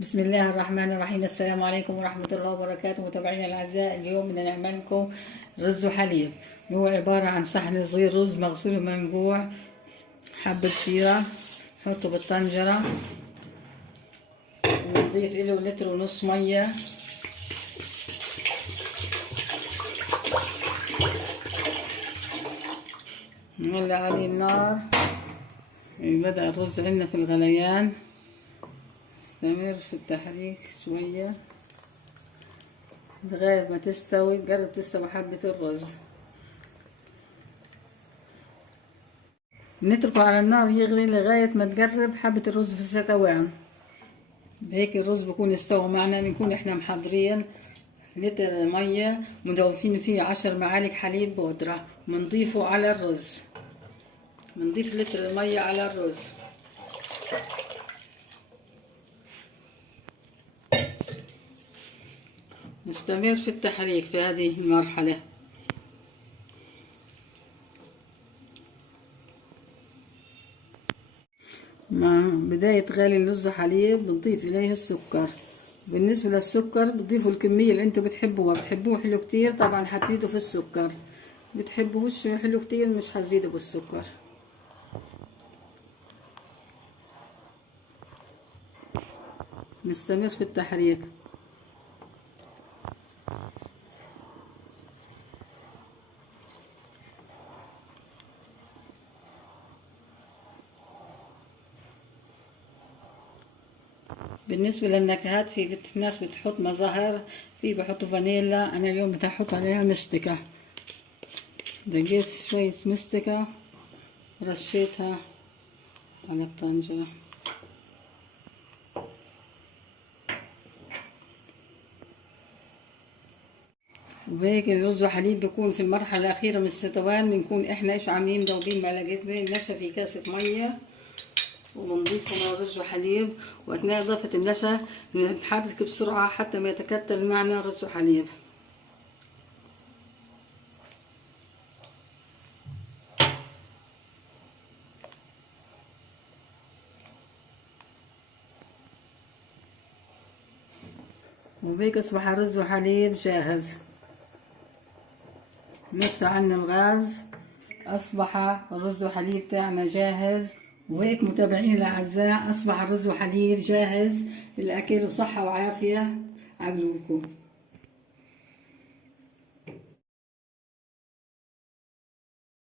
بسم الله الرحمن الرحيم. السلام عليكم ورحمة الله وبركاته متابعينا الأعزاء. اليوم بدنا نعمل لكم رز وحليب. هو عبارة عن صحن صغير رز مغسول ومنقوع، حبة صيرة نحطه بالطنجرة، ونضيف له لتر ونص مية، نولع عليه النار. بدأ الرز عندنا في الغليان، نستمر في التحريك شوية لغاية ما تستوي، تقرب تستوي حبة الرز. نتركه على النار يغلي لغاية ما تقرب حبة الرز في الستوان. بهيك الرز بكون استوى معنا. بنكون احنا محضرين لتر مية مضوفين فيه 10 معالق حليب بودرة، بنضيفه على الرز. بنضيف لتر مية على الرز. نستمر في التحريك في هذه المرحلة. مع بداية غلي الرز حليب بنضيف إليه السكر. بالنسبة للسكر بتضيفوا الكمية اللي انتوا بتحبوها. بتحبوه حلو كتير طبعا حتزيدوا في السكر، بتحبوهوش حلو كتير مش هتزيدوا بالسكر. نستمر في التحريك. بالنسبة للنكهات، في ناس بتحط مزهر، في بحطوا فانيلا. أنا اليوم بدي أحط عليها مستكة. دقيت شوية مستكة ورشيتها على الطنجرة. وهيك الرز وحليب بيكون في المرحلة الأخيرة من الستوان. بنكون إحنا إيش عاملين؟ مدوبين معلقتين نشا في كاسة مية، وبنضيفه مع رز وحليب. وأثناء إضافة النشا بنتحرك بسرعة حتى ما يتكتل معنا رز وحليب. وبهيك أصبح الرز وحليب جاهز. نطفي عنا الغاز. أصبح الرز وحليب تاعنا جاهز. وهيك متابعينا الأعزاء أصبح الرز وحليب جاهز للأكل، وصحة وعافية عقلوكم.